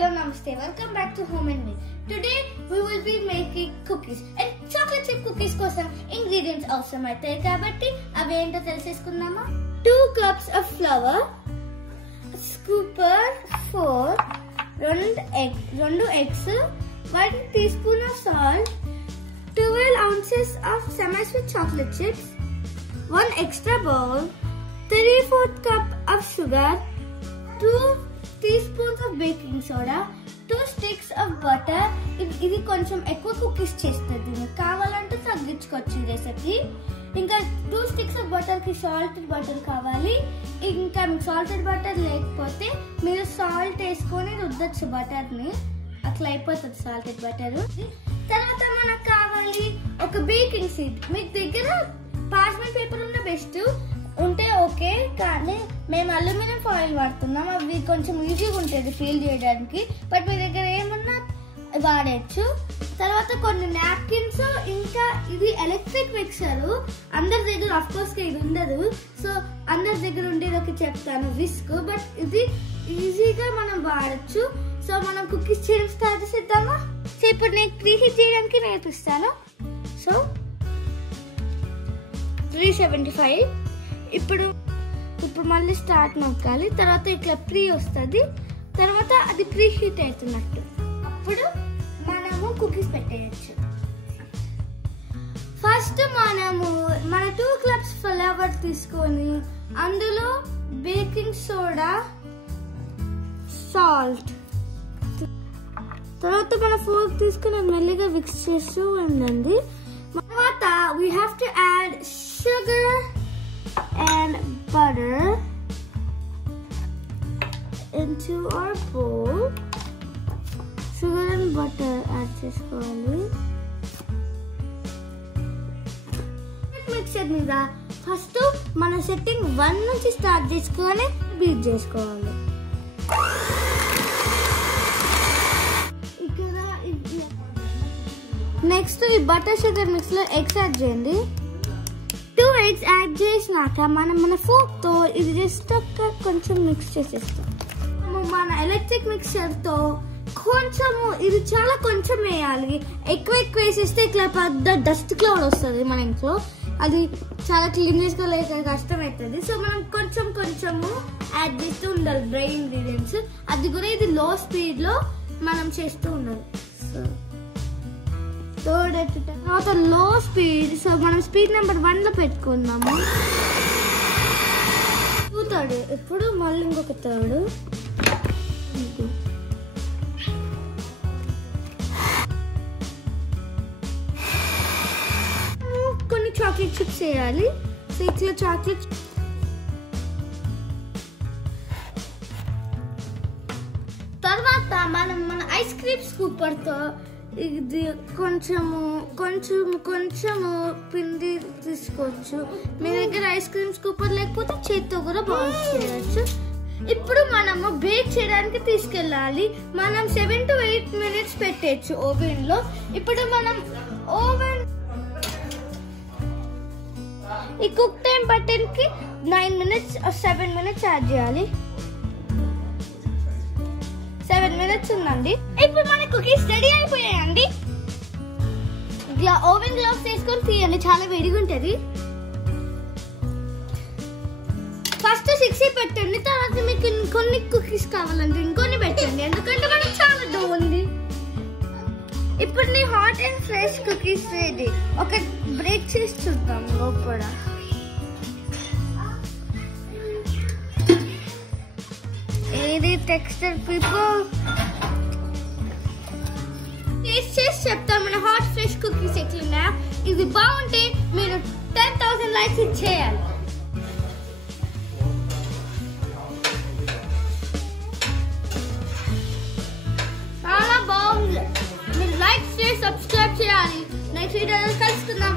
hello, namaste. Welcome back to Home and Me. Today we will be making cookies. And chocolate chip cookies kosam ingredients avasamaitayi kabatti avi ento telusesukundama. 2 cups of flour, a scooper, 2 eggs, 1 teaspoon of salt, 12 ounces of semi-sweet chocolate chips, 1 extra bowl, 3/4 cup of sugar, 2 teaspoons of baking soda, 2 sticks of butter. ఇది కొంచెం ఎక్కువ cookies చేస్తుంది, మీకు కావాలంటే తగ్గించుకోవచ్చు recipe. ఇంకా 2 sticks of butter కి salted butter కావాలి. ఇంకా మీకు సాల్టెడ్ బటర్ లేకపోతే మీరు సాల్ట్ వేసుకొని రుద్దచ్చు బటర్ ని, అట్లా అయిపోతుంది సాల్టెడ్ బటర్. తర్వాత మనకు కావాలి ఒక బేకింగ్ షీట్. మీకు దగ్గర పార్చ్మెంట్ పేపర్ ఉన్న బెస్ట్, ఉంటే ఓకే, కానీ మేము అల్యూమినియం ఫాయిల్ వాడుతున్నాం, అవి కొంచెం ఈజీగా ఉంటుంది ఫీల్ చేయడానికి. బట్ మీ దగ్గర ఏమన్నా వాడచ్చు. తర్వాత కొన్ని నాప్కిన్స్, ఇంకా ఇది ఎలక్ట్రిక్ మిక్సర్. అందరి దగ్గర ఆఫ్ కోర్స్ ఇది ఉండదు, సో అందరి దగ్గర ఉండేది చెప్తాను, విస్క్. బట్ ఇది ఈజీగా మనం వాడచ్చు. సో మనం కుకీస్ చేయడం స్టార్ట్ చేద్దామా? సో ఇప్పుడు నేను ప్రీహీట్ చేయడానికి నేర్పిస్తాను. సో 375. ఇప్పుడు మళ్ళీ స్టార్ట్ నొక్కాలి. తర్వాత ఇట్లా ప్రీ వస్తుంది, తర్వాత అది ప్రీ హీట్ అవుతున్నట్టు. అప్పుడు మనము కుకీస్ పెట్టేయచ్చు. ఫస్ట్ మన 2 cups ఫ్లవర్ తీసుకొని అందులో బేకింగ్ సోడా, సాల్ట్, తర్వాత మన ఫోర్క్ తీసుకుని మెల్లిగా మిక్స్ చేస్తూ ఉండండి. తర్వాత we have to add sugar and butter into our bowl. Sugar and butter add చేసుకోవాలి. మిక్సర్ మీద ఫస్ట్ మన సెట్టింగ్ 1 నుంచి స్టార్ట్ చేసుకొని బీట్ చేసుకోవాలి. నెక్స్ట్ ఈ బటర్ షుగర్ మిక్స్ లో ఎగ్స్ యాడ్ చేయండి. 2 eggs యాడ్ చేసినాక మన ఫోర్క్ తో ఇది జస్ట్ కొంచెం మిక్స్ చేసేస్తాం. మన ఎలక్ట్రిక్ మిక్సర్ తో కొంచెము, ఇది చాలా కొంచెం వేయాలి. ఎక్కువ వేసేస్తే ఇట్లా పెద్ద డస్ట్ క్లౌడ్ వస్తుంది మన ఇంట్లో, అది చాలా క్లీన్ చేసుకోలేక కష్టం అవుతుంది. సో మనం కొంచెము యాడ్ చేస్తూ ఉండాలి డ్రై ఇంగ్రీడియంట్స్. అది కూడా ఇది లో స్పీడ్ లో మనం చేస్తూ ఉండాలి. సో తర్వాత లో స్పీడ్, సో మనం స్పీడ్ నెంబర్ 1 లో పెట్టుకుందాము. 2 థర్డ్, ఇప్పుడు మళ్ళీ ఇంకొక థర్డ్. కొన్ని చాక్లెట్ చిప్స్ వేయాలి. సో ఇట్లా చాక్లెట్ తర్వాత మన ఐస్ క్రీమ్ స్కూపర్ తో ఇది కొంచెము పిండి తీసుకోవచ్చు. మీ దగ్గర ఐస్ క్రీమ్ స్కూపర్ లేకపోతే చేతితో కూడా బౌన్స్ చేయవచ్చు. ఇప్పుడు మనము బేక్ చేయడానికి తీసుకెళ్ళాలి. మనం 7 to 8 minutes పెట్టచ్చు ఓవెన్ లో. ఇప్పుడు మనం ఓవెన్ ఈ కుక్ టైం బటన్ కి 9 minutes or 7 minutes యాడ్ చేయాలి. 7 minutes ఉందండి. ఇప్పుడు మన కుకీస్ రెడీ అయిపోయాయండి. ఓవెన్ గ్లౌస్ తీసుకొని తీయండి, చాలా వేడిగా ఉంటుంది. ఫస్ట్ 60 పెట్టండి, తర్వాత మీకు కొన్ని కుకీస్ కావాలంటే ఇంకొన్ని పెట్టండి, ఎందుకంటే మనకు చాలా డో ఉంది. ఇప్పుడు నీ hot and fresh cookies ready. ఒక బ్రేక్ చేసి చూద్దాం లోపల. ఏది టెక్స్చర్ పీపుల్ టేస్ట్ చేసి చెప్తాం మన హాట్ ఫ్రెష్ కుకీస్ ఎట్లున్నా. ఇది బాగుంటే మీరు 10,000 లైక్స్ ఇచ్చేయాలి. చాలా బాగుంది. మీరు లైక్ చేసి సబ్స్క్రైబ్ చేయాలి. నెక్స్ట్ వీడియోలో కలుసుకుందాం.